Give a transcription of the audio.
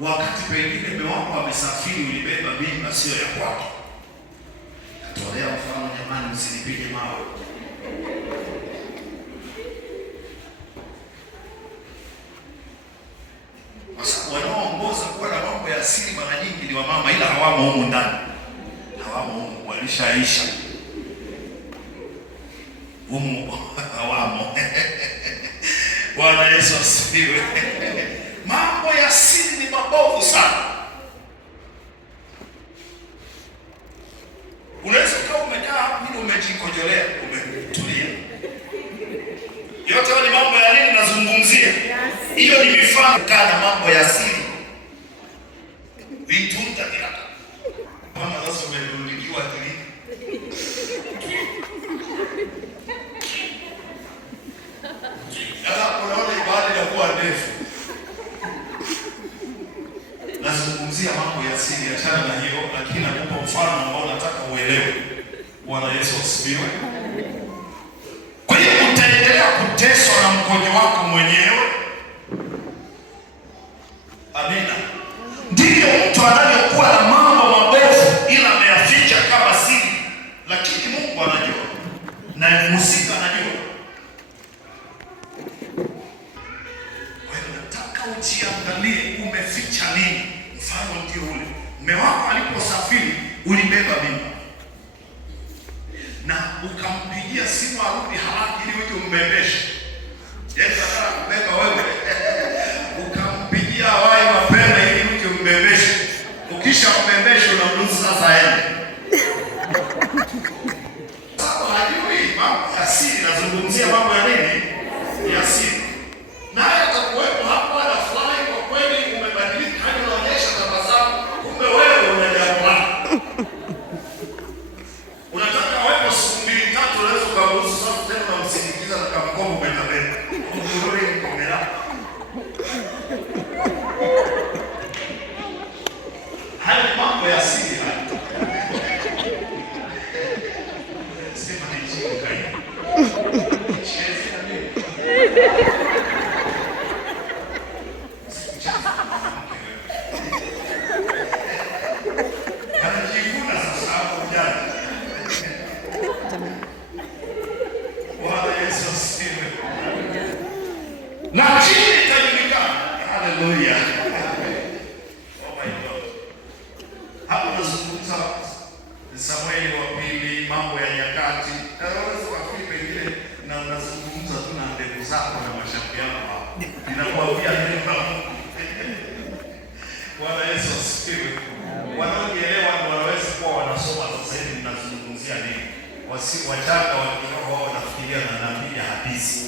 wakati pengine mume wako amesafiri, ulibeba mimba sio ya kwake. Natolea mfano jamani, msinipige mawe. Wanaoongoza kuwa na mambo ya asili mara nyingi ni wamama, ila hawamo humu ndani, hawamo humu, walishaisha humu, hawamo. Bwana Yesu asifiwe. Mambo ya asili ni mabovu sana. Unaweza kuwa umejaa mimi, umejikojolea, umetulia. Yote ni mambo ya nini nazungumzia? Hiyo ni mifano kana mambo ya asili. Vitunza kila. Kama sasa umerudikiwa akili. Sasa unaona ibada inakuwa ndefu. Nazungumzia mambo ya asili, achana na hiyo, lakini nakupa mfano ambao nataka uelewe. Bwana Yesu asifiwe. Kwa hiyo utaendelea kuteswa na mkojo wako mwenyewe. Amina. Ndiyo mtu anayekuwa na mambo mabovu ila ameyaficha kama siri, lakini Mungu anajua na mhusika anajua. Kwa hiyo nataka ujiangalie umeficha nini. Mfano ndio ule. Mume wako aliposafiri ulibeba mimba na ukampigia simu arudi haraka ili uje umbebeshe. Yeye anataka kubeba wewe. Ukampigia wai mapema ili uje umbebeshe. Ukisha umbebeshe unamruhusu sasa aende. Sasa hajui mambo ya asili, nazungumzia mambo ya nini? Ya asili. Naye atakuwepo hapo na fulani, kwa kweli umebadilika, hadi unaonyesha tabasamu, kumbe wewe una jambo lako. Unataka wewe siku 2-3 unaweza kuruhusu sasa tena unamsindikiza na kamkomo kwenda mbele. Ndio ni kamera. Hayo mambo ya asili haya. Sema ni chini kai. Chezi na mimi. Anajivuna sasa hapo jana. Bwana Yesu asifiwe. Na chini itajulikana. Haleluya. Oh my God. Hapo nazungumza Samueli wa pili, mambo ya nyakati. Naweza kufikiri pengine na nazungumza tu na ndevu zako na mashauri yako hapo. Ninakuambia neno la Mungu. Bwana Yesu asifiwe. Wanaoelewa wanaweza kuwa wanasoma sasa hivi ninazungumzia nini. Wachanga wa kiroho wao wanafikiria na nabii hadithi.